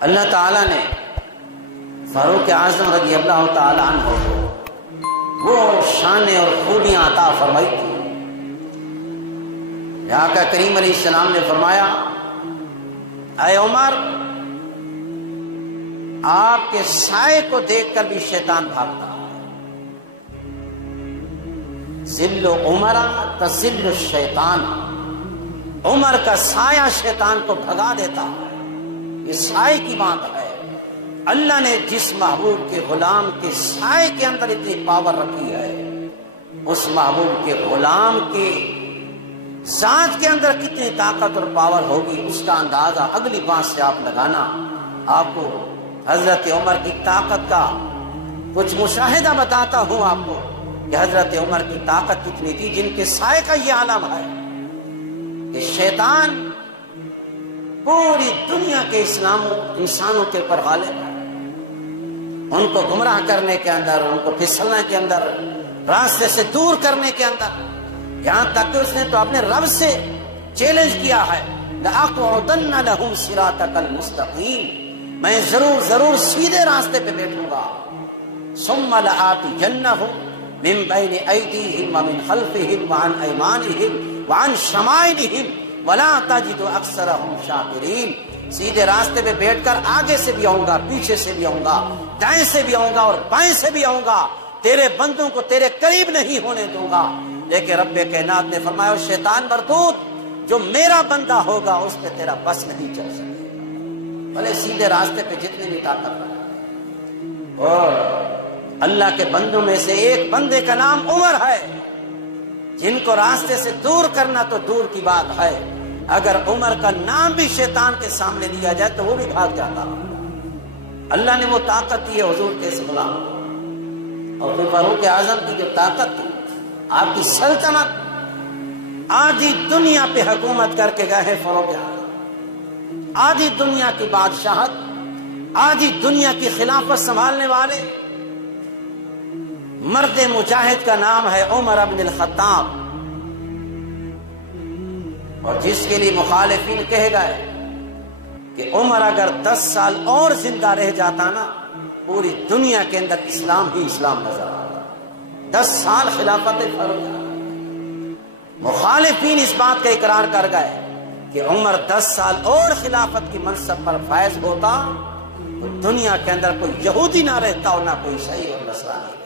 اللہ تعالیٰ نے فاروق اعظم رضی اللہ تعالیٰ عنہ کو وہ شان اور خوبیاں عطا فرمائی تھی۔ آقا کریم علیہ السلام نے فرمایا، اے عمر، آپ کے سائے کو دیکھ کر بھی شیطان بھاگتا ہے۔ ذل عمر تذل الشیطان، عمر کا سایہ شیطان کو بھگا دیتا ہے۔ یہ سائے کی بات ہے۔ اللہ نے جس محبوب کے غلام کے سائے کے اندر اتنی پاور رکھی ہے، اس محبوب کے غلام کے ذات کے اندر کتنی طاقت اور پاور ہوگی، اس کا اندازہ اگلی بات سے آپ لگانا۔ آپ کو حضرت عمر کی طاقت کا کچھ مشاہدہ بتاتا ہوں آپ کو کہ حضرت عمر کی طاقت کتنی تھی، جن کے سائے کا یہ عالم ہے کہ شیطان پوری دنیا کے انسانوں کے اوپر غالب ہے، ان کو گمراہ کرنے کے اندر، ان کو پھسلنے کے اندر، راستے سے دور کرنے کے اندر، یہاں تک کہ اس نے تو اپنے رب سے چیلنج کیا ہے، لَأَقْعُدَنَّ لَهُمْ صِرَاطَكَ الْمُسْتَقِيمَ، میں ضرور سیدھے راستے پہ بیٹھوں گا۔ ثُمَّ لَآتِيَنَّهُمْ مِنْ بَيْنِ أَيْدِيهِمْ وَمِنْ خَلْفِهِمْ وَعَنْ أَيْمَانِهِمْ وَعَنْ شَمَائِلِهِمْ وَلَا تَجِدُ أَكْثَرَهُمْ شَاكِرِينَ، سیدھے راستے پہ بیٹھ کر آگے سے بھی آؤں گا، پیچھے سے بھی آؤں گا، دائیں سے بھی آؤں گا اور بائیں سے بھی آؤں گا، تیرے بندوں کو تیرے قریب نہیں ہونے دوں گا۔ لیکن رب کائنات نے فرمایا، شیطان مردود، جو میرا بندہ ہوگا اس پہ تیرا بس نہیں چل سکے گا، بھلے سیدھے راستے پہ جتنے بھی طاقت ہے۔ اور اللہ کے بندوں میں سے ایک بندے کا نام عمر ہے، جن کو راستے سے دور کرنا تو دور کی بات ہے، اگر عمر کا نام بھی شیطان کے سامنے لیا جائے تو وہ بھی بھاگ جاتا۔ اللہ نے وہ طاقت دی ہے حضور کے اس غلام کو۔ اور پھر فاروق اعظم کی جو طاقت تھی، آپ کی سلطنت، آدھی دنیا پہ حکومت کر کے گئے ہیں فاروق اعظم، آدھی دنیا کی بادشاہت، آدھی دنیا کی خلافت سنبھالنے والے مرد مجاہد کا نام ہے عمر بن الخطاب، اور جس کے لیے مخالفین کہے گئے کہ عمر اگر 10 سال اور زندہ رہ جاتا نا، پوری دنیا کے اندر اسلام ہی اسلام نظر آتا۔ 10 سال خلافت فاروق اعظم، مخالفین اس بات کا اقرار کر گئے کہ عمر 10 سال اور خلافت کی منصب پر فائز ہوتا تو دنیا کے اندر کوئی یہودی نہ رہتا اور نہ کوئی عیسائی اور نصرانی۔